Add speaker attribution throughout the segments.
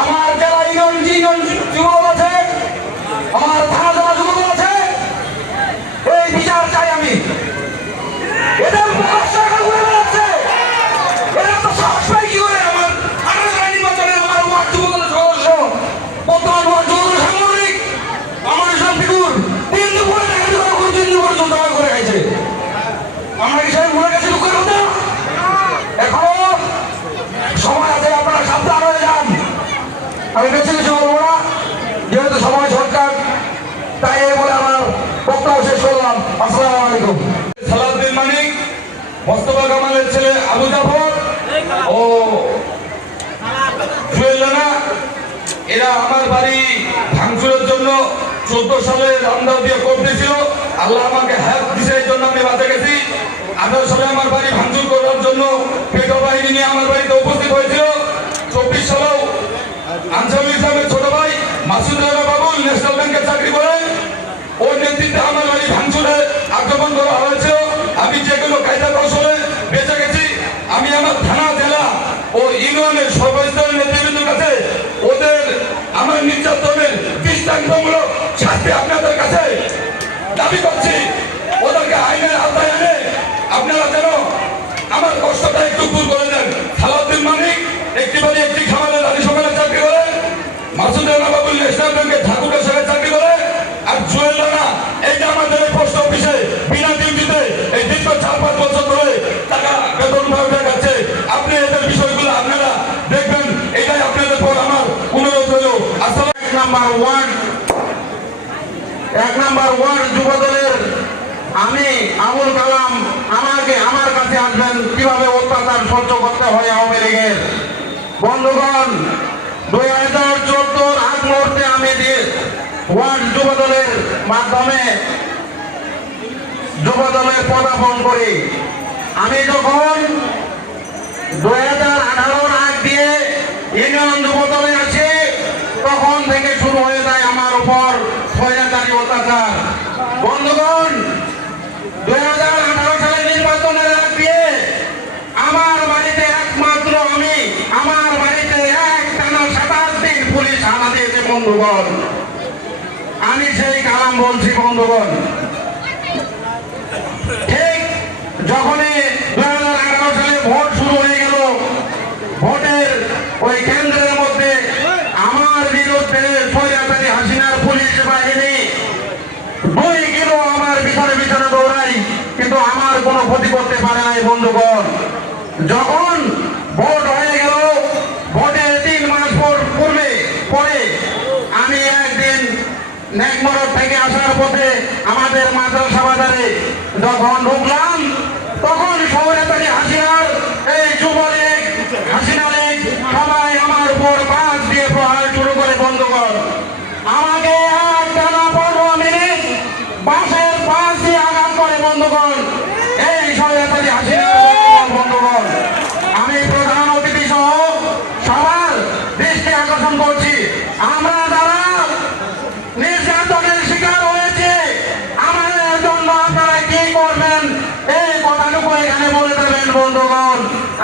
Speaker 1: আমার জেলা union union Jubodal আছে আমার থানা জেলা যুবদল আছে এই বিচার চাই আমি এদের প্রকাশ্য এখন ঘুরে বেড়াচ্ছে এরা তো সাহস পায় কি করে আমার আঠারো জেলা নির্বাচনে আমার ওয়ার্ড যুবদলের সদস্য বর্তমান ওয়ার্ড যুবদলের সাংগঠনিক আমার ইসলাম ফিগুর তিন দুপুরে দেখা দিল করে তিন দুপুরে চলতে করে গেছে আমরা কি সবাই মনে গেছি দুঃখের কথা এখনও সময় আছে আপনারা সাবধান হয়ে যান আমি বেশি কিছু বলব না যেহেতু সময় সরকার তাই এই বলে আমার বক্তব্য শেষ করলাম আসসালামু সালে আমার বাড়ি ভাঙচুর করার জন্য পেটো নিয়ে আমার বাড়িতে উপস্থিত হয়েছিল। চব্বিশ সালেও আনসারুল ইসলামের ছোট ভাই মাসুদ বাবুল ন্যাশনাল ব্যাংকে চাকরি করে। ওর নেতৃত্বে আমার বাড়ি ভাঙচুরে আক্রমণ করা হয়েছিল আমি যে কোনো কায়দা কৌশলে বেঁচে গেছি আমি আমার থানা জেলা ও ইউনিয়নের সর্বস্তরের নেতৃবৃন্দের কাছে ওদের আমার নির্যাতনের দৃষ্টান্তমূলক শাস্তি আপনাদের কাছে দাবি করছি, ওদেরকে আইনের আওতায় এনে আপনারা যেন আমার কষ্টটা একটু দূর করে দেন। সালাউদ্দিন মানিক, একটি বাড়ি, একটি খামারের আদি সকালে চাকরি করে, মাসুদ রানা বাবুল ন্যাশনাল ব্যাংকে ঠাকুরের সাথে চাকরি করে, আর জুয়েল রানা, এই যে আমাদের এই পোস্ট অফিসে বিনা ডিউটিতে এই দীর্ঘ চার পাঁচ বছর ধরে টাকা বেতন ভাবে যাচ্ছে আপনি এদের বিষয়গুলো আপনারা দেখবেন, এটাই আপনাদের পর আমার অনুরোধ হলো আসলে
Speaker 2: নাম্বার ওয়ার্ড এক নাম্বার ওয়ার্ড যুবদলের আমি, আবুল কালাম, আমাকে, আমার কাছে আসবেন। কীভাবে অত্যাচার সহ্য করতে হয় আওয়ামী লীগের? বন্ধুগণ, দুই হাজার চোদ্দোর আগ মুহূর্তে আমি ওয়ার্ড যুবদলের মাধ্যমে যুবদলে পদার্পণ করি, আমি যখন দুই হাজার আঠারোর আগ দিয়ে ইউনিয়ন যুবদলে আছে, তখন থেকে শুরু হয়ে যায় আমার উপর স্বৈরাচারী অত্যাচার। বন্ধুগণ দুই হাজার আঠারো সালে নির্বাচনের আগ আমার বাড়িতে একমাত্র আমি, আমার বাড়িতে এক টানা সাতাশ পুলিশ হানা দিয়েছে বন্ধুগণ। আমি সেই কালাম বলছি বন্ধুগণ। ঠিক যখনই দুই হাজার এগারো সালে ভোট শুরু হয়ে গেল ভোটের ওই কেন্দ্রের মধ্যে আমার বিরুদ্ধে স্বৈরাচারী হাসিনার পুলিশ বাহিনী দুই কিলো আমার পিছনে পিছনে দৌড়াই, কিন্তু আমার কোনো ক্ষতি করতে পারে নাই, বন্ধুগণ। যখন ভোট হয়ে গেল ভোটের তিন মাস পর পূর্বে পরে আমি একদিন নেকমরদ থেকে আসার পথে আমাদের মাদ্রাসা বাজারে যখন ঢুকলাম, তখন সৌরাতারি হাসিনার এই যুবলীগ হাসিনা লীগ সবাই আমার উপর বাস দিয়ে প্রহার শুরু করে বন্ধুগণ আমাকে এক টানা পনেরো মিনিট বাসের পাশ দিয়ে আঘাত করে বন্ধুগণ এই সৌরাতারি হাসিনা বন্ধুগণ আমি প্রধান অতিথি সহ সবার দৃষ্টি আকর্ষণ করছি। আমরা যারা নির্যাতনের শিকার হয়েছে আমাদের জন্য আপনারা কি করবেন? এই কথাটুকু এখানে বলে দেবেন বন্ধুগণ।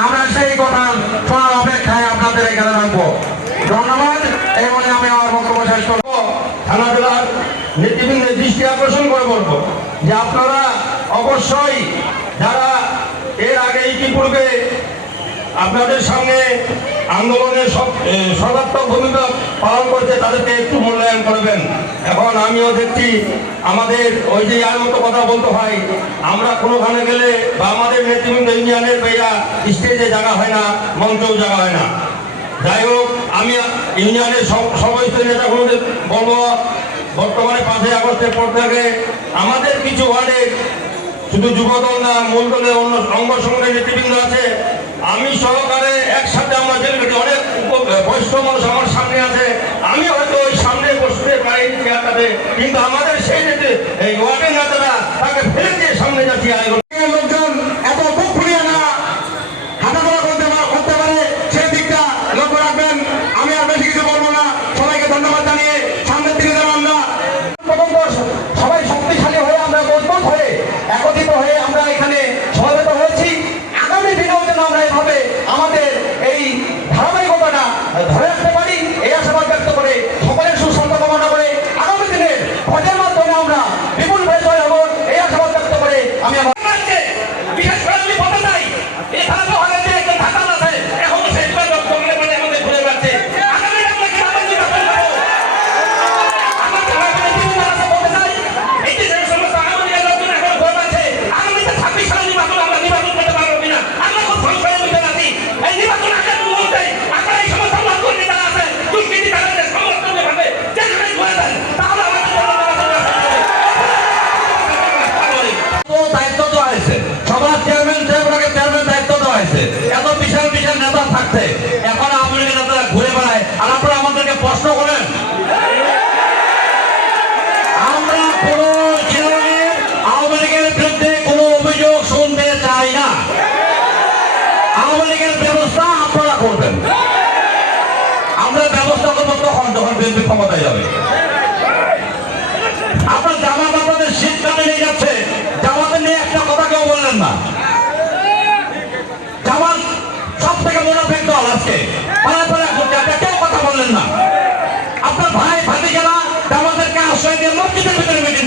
Speaker 2: আমরা সেই কথা শোনার অপেক্ষায় আপনাদের এখানে রাখব। ধন্যবাদ এই বলে আমি আমার বক্তব্য শেষ করব
Speaker 1: থানা জেলার নেতৃবৃন্দের দৃষ্টি আকর্ষণ করে বলব যে আপনারা অবশ্যই যারা এর আগে ইতিপূর্বে আপনাদের সঙ্গে আন্দোলনে সর্বাত্মক ভূমিকা পালন করছে, তাদেরকে একটু মূল্যায়ন করবেন। এখন আমিও দেখছি আমাদের ওই যে আর মতো কথা বলতে হয়, আমরা কোনোখানে গেলে বা আমাদের নেতৃবৃন্দ ইউনিয়নের ভাইয়া স্টেজে জায়গা হয় না, মঞ্চেও জায়গা হয় না। যাই হোক, আমি ইউনিয়নের সমস্ত নেতাগুলোদের বলব বর্তমানে পাঁচই আগস্টের পর থেকে আমাদের কিছু ওয়ার্ডে শুধু যুবদল না, মূল দলের অন্য অঙ্গ সংগঠনের নেতৃবৃন্দ আছে। আমি সহকারে একসাথে আমরা কেটে অনেক বয়স্ক মানুষ আমার সামনে আছে। আমি হয়তো ওই সামনে বসতে পারি কিন্তু আমাদের সেই ওয়ার্ডের নেতারা তাকে ফেলে দিয়ে সামনে যাচ্ছি আর
Speaker 2: এই লোকজন এত বুক ফুলিয়ে না হাঁটাচলা করতে পারে করতে পারে সেই দিকটা লক্ষ্য রাখবেন আমি আর বেশি কিছু বলব না সবাইকে ধন্যবাদ জানিয়ে সামনের দিকে যেন আমরা
Speaker 1: পর্যন্ত সবাই শক্তিশালী হয়ে আমরা মজবুত হয়ে একত্রিত হয়ে আমরা এখানে সমবেত হয়েছি আগামী দিনেও যেন আমরা স্বার্থে এখন আপনাকে আপনারা ঘুরে বেড়ায়। আর আপনারা আমাদেরকে প্রশ্ন করেন। আমরা কোনো অভিযোগ শুনতে চাই না।
Speaker 3: আওয়ামী লীগের ব্যবস্থা আপনারা করবেন। আমরা ব্যবস্থা করব তখন যাবে। আপনার জামাত আপনাদের শীতকালে নিয়ে যাচ্ছে। জামাতে নিয়ে একটা কথা কেউ বললেন না।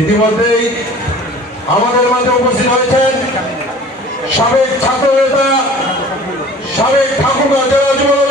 Speaker 2: ইতিমধ্যেই আমাদের মাঝে উপস্থিত হয়েছেন সাবেক ছাত্র নেতা সাবেক ঠাকুরগা জেলা যুব